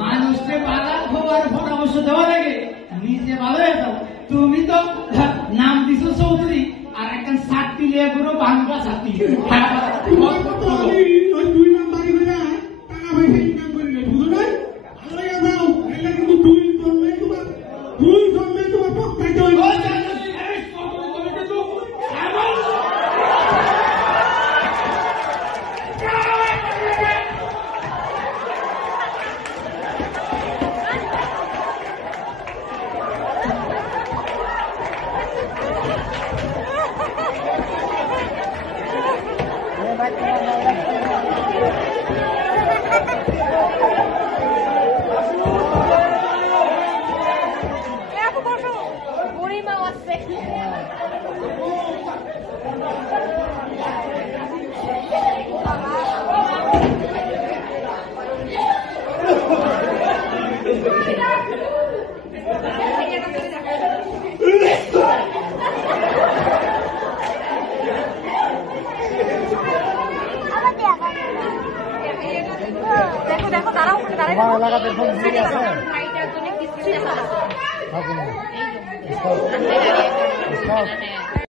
মানুষকে বাগান খবর পরামর্শ দেওয়া লাগে, নিজে ভালো হয়ে যাও। তুমি তো নাম দিছো চৌধুরী, আর একটা ছাত্রী লিয়ে পুরো বাংলা ছাত্রী। দেখো দেখো তারাও দাঁড়াও।